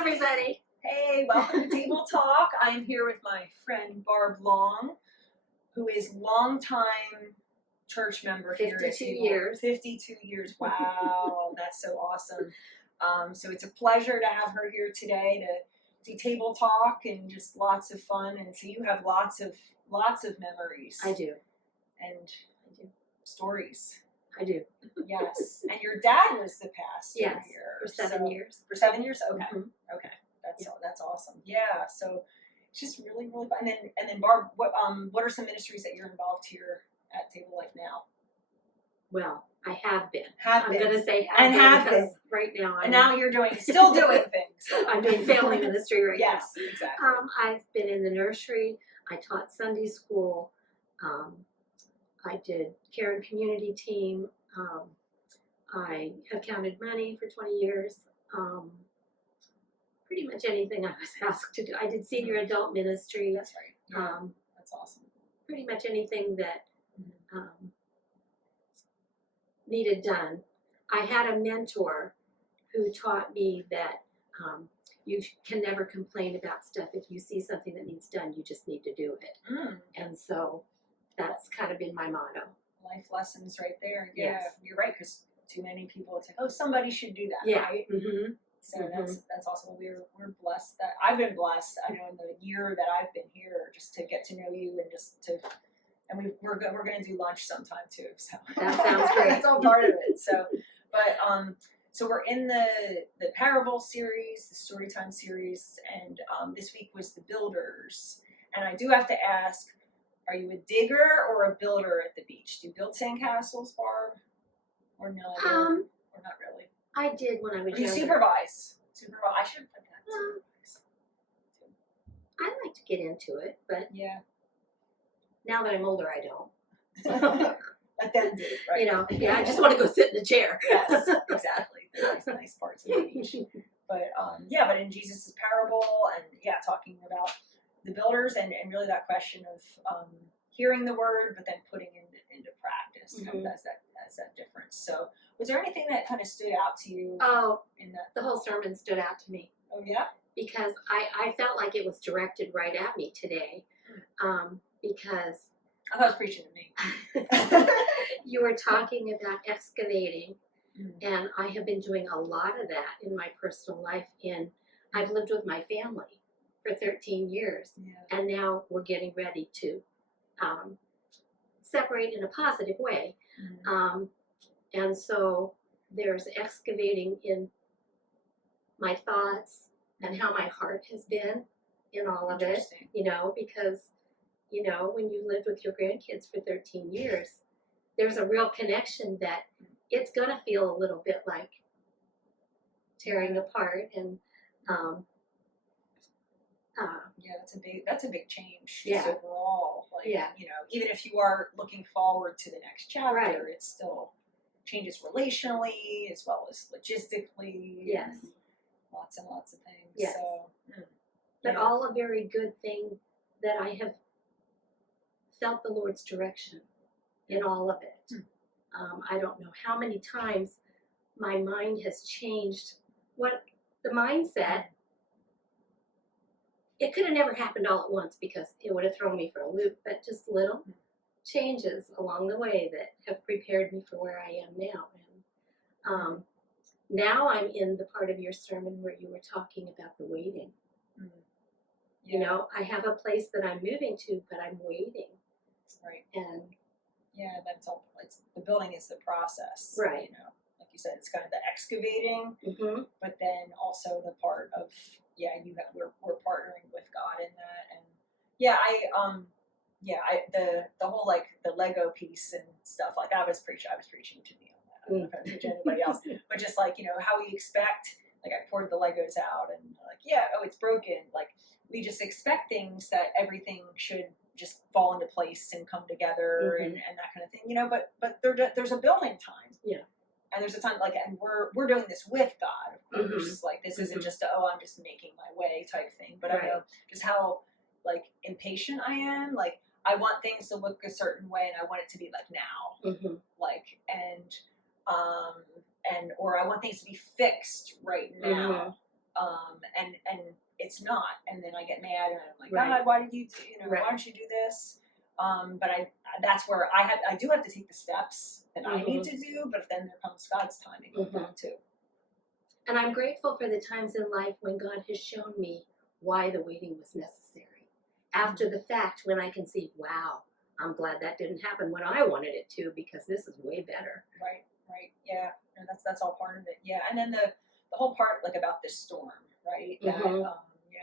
everybody. Hey, welcome to Table Talk. I'm here with my friend Barb Long, who is longtime church member here at 52 Table. years. 52 years. Wow, that's so awesome. So it's a pleasure to have her here today to do Table Talk and just lots of fun. And so you have lots of memories. I do. And stories. I do. Yes. And your dad was the pastor Yes, here. for 7 years. For 7 years? Okay. Mhm. Okay. That's awesome. Yeah. So it's just really, really fun. And then Barb, what are some ministries that you're involved here at Table Life now? Well, I have been. Have I'm been. going to say And have because been. right now And now you're still doing things. I'm doing family ministry right now. Yes, exactly. I've been in the nursery. I taught Sunday school. I did care and community team. I have counted money for 20 years. Pretty much anything I was asked to do. I did senior adult ministry. That's right. Yeah, that's awesome. Pretty much anything that needed done. I had a mentor who taught me that you can never complain about stuff. If you see something that needs done, you just need to do it. And so that's kind of been my motto. Life lessons right there. Yeah, Yes. You're right, because too many people, it's like, oh, somebody should do that, Yeah. right? Mm-hmm. So that's awesome. We're blessed that I've been blessed. I know in the year that I've been here, just to get to know you and we're gonna do lunch sometime too. So That sounds great. That's all part of it. So, but so we're in the parable series, the storytime series, and this week was the builders. And I do have to ask, are you a digger or a builder at the beach? Do you build sandcastles, Barb, or no? Or not really? I did when I was Or you younger. supervise. I should have put that. I like to get into it, but Yeah. now that I'm older, I don't. Let them do it, right? You know, yeah, I just want to go sit in a chair. Yes, exactly. The nice parts of the beach. But but in Jesus' parable and talking about the builders and really that question of hearing the word but then putting it into practice kind of as that difference. So was there anything that kind of stood out to you in that? The whole sermon stood out to me. Oh yeah? Because I felt like it was directed right at me today. Because I thought it was preaching to me. you were talking about excavating, and I have been doing a lot of that in my personal life. I've lived with my family for 13 years, and now we're getting ready to separate in a positive way. And so there's excavating in my thoughts and how my heart has been in all of it, because, when you lived with your grandkids for 13 years, there's a real connection that it's going to feel a little bit like tearing apart. And that's a big change. Yeah. Just overall, Yeah. Even if you are looking forward to the next chapter, Right. it still changes relationally as well as logistically. Yes. And lots and lots of things. Yes. So, but all a very good thing that I have felt the Lord's direction in all of it. I don't know how many times my mind has changed. What the mindset, it could have never happened all at once because it would have thrown me for a loop, but just little changes along the way that have prepared me for where I am now. And now I'm in the part of your sermon where you were talking about the waiting. I have a place that I'm moving to, but I'm waiting. Right. And that's all. The building is the process. Right. Like you said, it's kind of the excavating, but then also the part of we're partnering with God in that, and the whole like the Lego piece and stuff like I was preaching to me on that. I don't know if I preach to anybody else, but just like how we expect. Like I poured the Legos out and it's broken. Like we just expect things that everything should just fall into place and come together and that kind of thing, but there's a building time. Yeah. And there's a time and we're doing this with God, of course. Like this isn't just I'm just making my way type thing. But I know just how impatient I am. Like I want things to look a certain way and I want it to be now. Or I want things to be fixed right now. and it's not, and then I get mad and I'm like, Right. God, why did you Right. why don't you do this? But that's where I do have to take the steps that I need to do, but then there comes God's timing with that too. And I'm grateful for the times in life when God has shown me why the waiting was necessary. After the fact, when I can see, wow, I'm glad that didn't happen when I wanted it to, because this is way better. Right, yeah, and that's all part of it. Yeah, and then the whole part like about this storm, right? That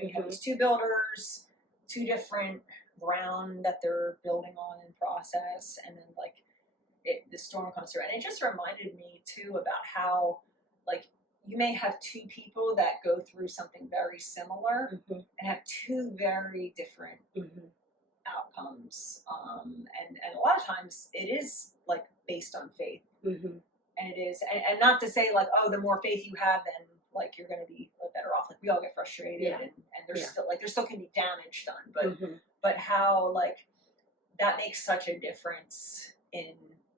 you have these two builders, two different ground that they're building on in process, and then like the storm comes through, and it just reminded me too about how like you may have two people that go through something very similar and have two very different outcomes, and a lot of times it is like based on faith, and it is, and not to say like, oh, the more faith you have, then like you're going to be better off. Like we all get frustrated, and there's still like there still can be damage done, but how like that makes such a difference in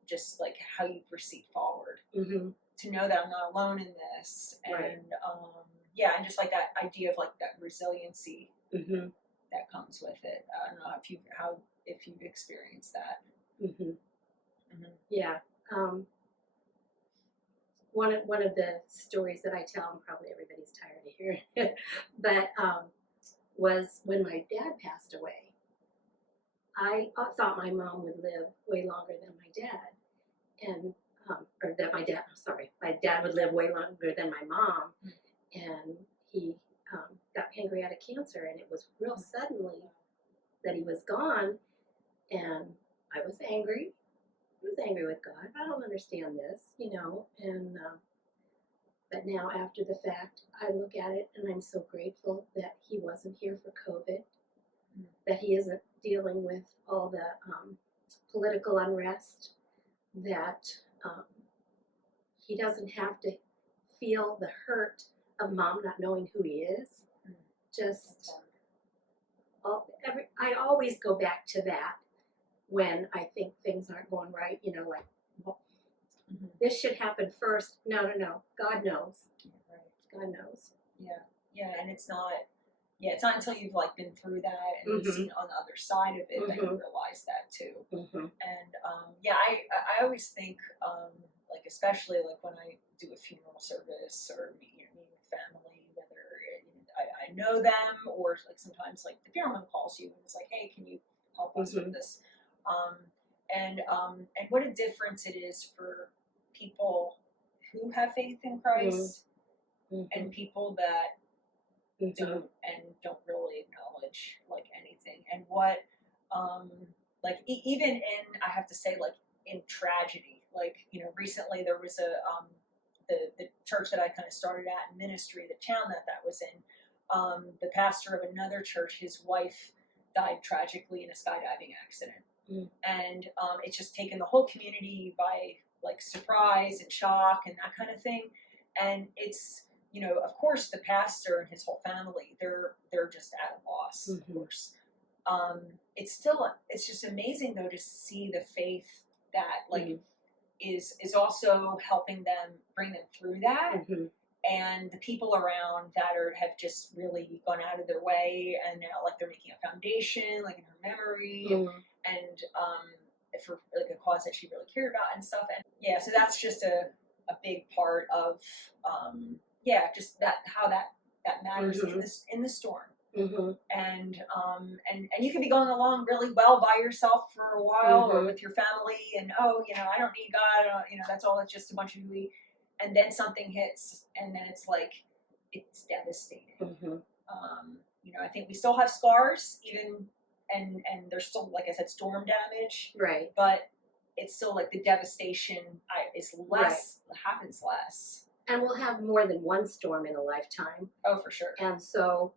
just like how you proceed forward. To know that I'm not alone in this, and and just like that idea of like that resiliency that comes with it. I don't know if you've experienced that. Yeah. One of the stories that I tell, and probably everybody's tired of hearing it, but was when my dad passed away. I thought my mom would live way longer than my dad, and or that my dad would live way longer than my mom, and he got pancreatic cancer, and it was real suddenly that he was gone, and I was angry. I was angry with God. I don't understand this, and but now after the fact, I look at it and I'm so grateful that he wasn't here for COVID, that he isn't dealing with all the political unrest, that he doesn't have to feel the hurt of mom not knowing who he is. Just I always go back to that when I think things aren't going right, like, well, this should happen first. No. God knows. God knows. Yeah, and it's not until you've like been through that and seen on the other side of it that you realize that too. And I always think like especially like when I do a funeral service or meeting with family, whether I know them or like sometimes like the funeral home calls you and it's like, hey, can you help us with this? And what a difference it is for people who have faith in Christ and people that don't really acknowledge like anything, and what like even in, I have to say, like in tragedy, like recently there was the church that I kind of started at in ministry, the town that was in, the pastor of another church, his wife died tragically in a skydiving accident. And it's just taken the whole community by like surprise and shock and that kind of thing. And it's, of course the pastor and his whole family, they're just at a loss, of course. It's just amazing though to see the faith that like is also helping them, bring them through that. And the people around that have just really gone out of their way, and now like they're making a foundation like in her memory, and for like a cause that she really cared about and stuff. And so that's just a big part of just that, how that matters in the storm. And you can be going along really well by yourself for a while or with your family, and I don't need God, that's all, it's just a bunch of hooey. And then something hits, and then it's like, it's devastating. I think we still have scars, even, and there's still, like I said, storm damage. Right. But it's still like the devastation is less, happens less. And we'll have more than one storm in a lifetime. Oh, for sure. And so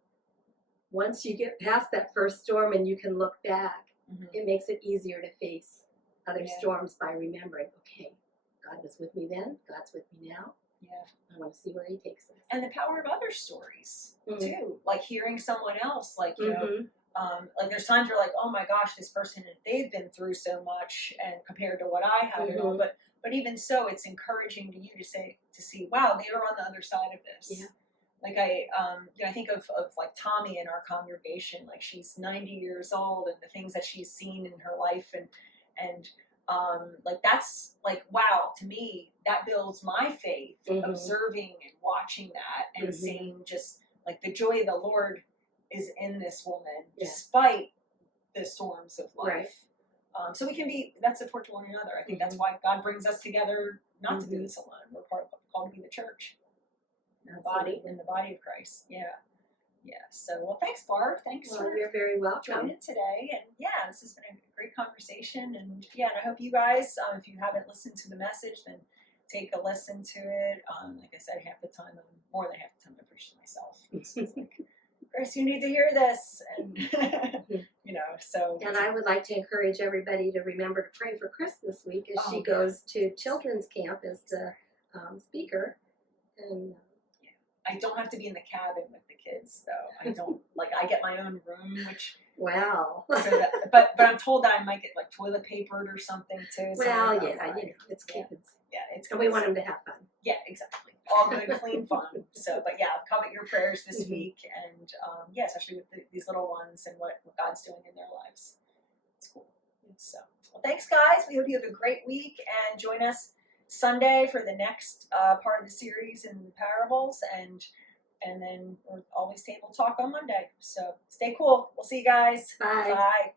once you get past that first storm and you can look back, it makes it easier to face other storms by remembering, okay, God was with me then, God's with me now. I want to see where he takes us. And the power of other stories, too. Like hearing someone else, like, like there's times where like, oh my gosh, this person, they've been through so much and compared to what I have, but even so, it's encouraging to you to see, wow, they are on the other side of this. Like I think of like Tommy in our congregation, like she's 90 years old, and the things that she's seen in her life, and like that's like, wow, to me that builds my faith, observing and watching that and seeing just like the joy of the Lord is in this woman despite the storms of life. Right. So we can be that support to one another. I think that's why God brings us together, not to do this alone. We're called to be the church. In the body of Christ. Yeah. So, well, thanks, Barb. Thanks for you're very welcome. joining today. And yeah, this has been a great conversation. And yeah, and I hope you guys, if you haven't listened to the message, then take a listen to it. Like I said, more than half the time I preach to myself. It's like, Grace, you need to hear this. And, so. And I would like to encourage everybody to remember to pray for Chris this week as she goes to children's camp as the speaker. And I don't have to be in the cabin with the kids, though. I don't I get my own room, which wow. but I'm told that I might get like toilet papered or something too. So well, it's kids. Yeah, it's. And we want them to have fun. Yeah, exactly. All good, clean fun. So, but yeah, covet your prayers this week, and especially with these little ones and what God's doing in their lives. It's cool. So, well, thanks, guys. We hope you have a great week, and join us Sunday for the next part of the series in parables, and then we're always table talk on Monday. So stay cool. We'll see you guys. Bye. Bye.